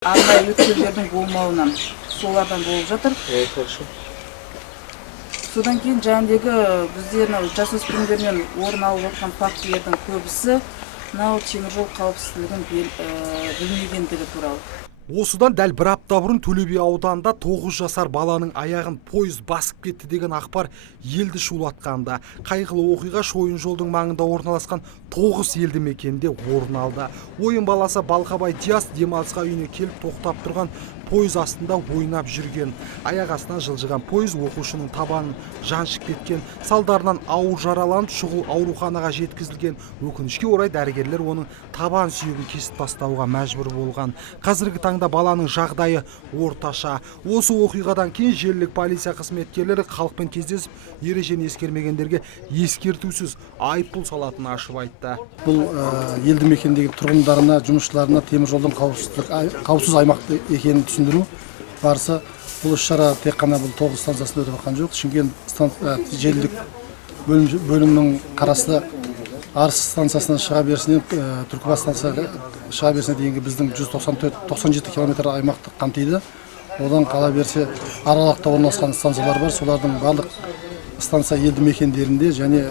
Арнайы өткелдердің болмауынан солардан болып жатыр. Содан кейін жаңағы біздер жасөспірімдермен орын алып жатқан фактілердің көбісі теміржол қауіпсіздігін білмегендігі туралы. Осыдан дәл бір апта бұрын Төле би ауданында 9 жасар баланың аяғын поезд басып кетті деген ақпар елді шулатқанда. Қайғылы оқиға шойын жолдың маңында орналасқан 9 елді мекенде орын алды. Ойын баласы Балқабай Диас демалысқа үйіне келіп тоқтап тұрған поезд астында ойнап жүрген. Аяқ астынан жылжыған поезд оқушының табанын жаншып кеткен. Салдарынан ауыр жараланып, шұғыл ауруханаға жеткізілген. Өкінішке орай дәрігерлер оның табан сүйегін кесіп тастауға мәжбүр болған. Қазіргі таңда баланың жағдайы орташа. Осы оқиғадан кейін желілік полиция қызметкерлері халықпен кездесіп, ережені ескермегендерге ескертусіз айыппұл салатынын ашып айтты. Бұл елді мекендегі тұрғындарына, жұмысшыларына теміржолдың қауіпсіз аймақ екенін түсіндіру барысы. Бұл іс-шара тек қана бұл 9 станциясында өтіп жатқан жоқ. Шымкент желілік бөлімнің қарасты Арыс станциясынан шыға берісінен Түркібас станцияға шыға берісіне дейінгі біздің 194-97 км аймақты қамтиды. Одан қала берсе аралықта орналасқан станциялар бар. Солардың барлық станция елді мекендерінде және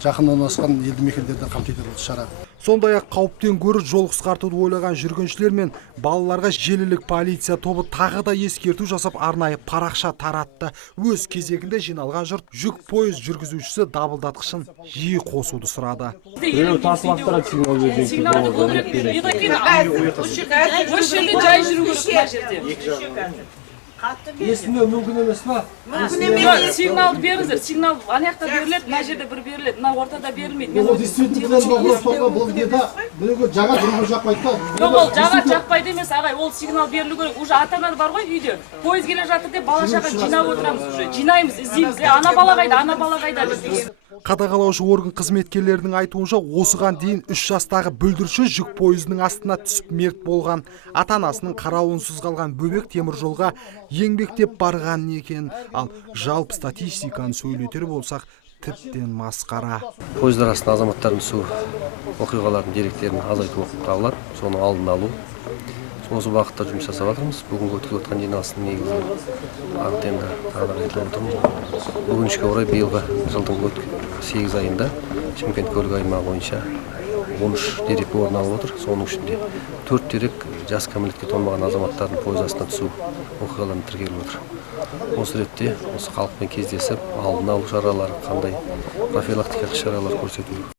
жақын орналасқан елді мекендерді қамтиды бұл шара. Сондай-ақ қауіптен гөрі жол қысқартуды ойлаған жүргіншілер мен балаларға желілік полиция тобы тағы да ескерту жасап арнайы парақша таратты. Өз кезегінде жиналған жұрт жүк поезд жүргізушісі дабылдатқышын жиі қосуды сұрады. Естімеу мүмкін емес па? Мүмкін емес. Сигналды беріңіздер. Сигнал анаяқта беріледі, мына жерде бір беріледі, мына ортада берілмейді. Ол действительно бұл где-то біреуге жаға жүрмей жақпайды да. Жоқ, ол жаға жақпайды емес, ағай, ол сигнал берілу керек. Уже ата-ана бар ғой үйде. Пойыз келе жатыр деп бала-шаға жинап отырамыз уже. Жинаймыз, іздейміз. Ана бала қайда деп. Қадағалаушы орган қызметкерлерінің айтуынша осыған дейін 3 жастағы бүлдіршін жүк пойызының астына түсіп мерт болған. Ата-анасының қарауынсыз қалған бөбек теміржолға еңбектеп барған екен. Ал жалпы статистиканы сөйлетер болсақ, тіптен масқара. Поездар астына азаматтардың түсу оқиғалардың деректерін азайту болып табылады. Соны алдын алу. Осы бағытта жұмыс жасап жатырмыз. Бүгінгі өткізіліп жатқан жиналыстың негізгі бағыты енді тағы айтылып отырмыз. Өкінішке орай биылғы жылдың 8 айында Шымкент көлік аймағы бойынша 13 дерек орын алып отыр. Соның ішінде 4 дерек жас кәмелетке толмаған азаматтардың поезд астына түсу оқиғаларын тіркеліп отыр. Осы ретте осы халықпен кездесіп, алдын алу шаралары, қандай профилактикалық шаралар көрсету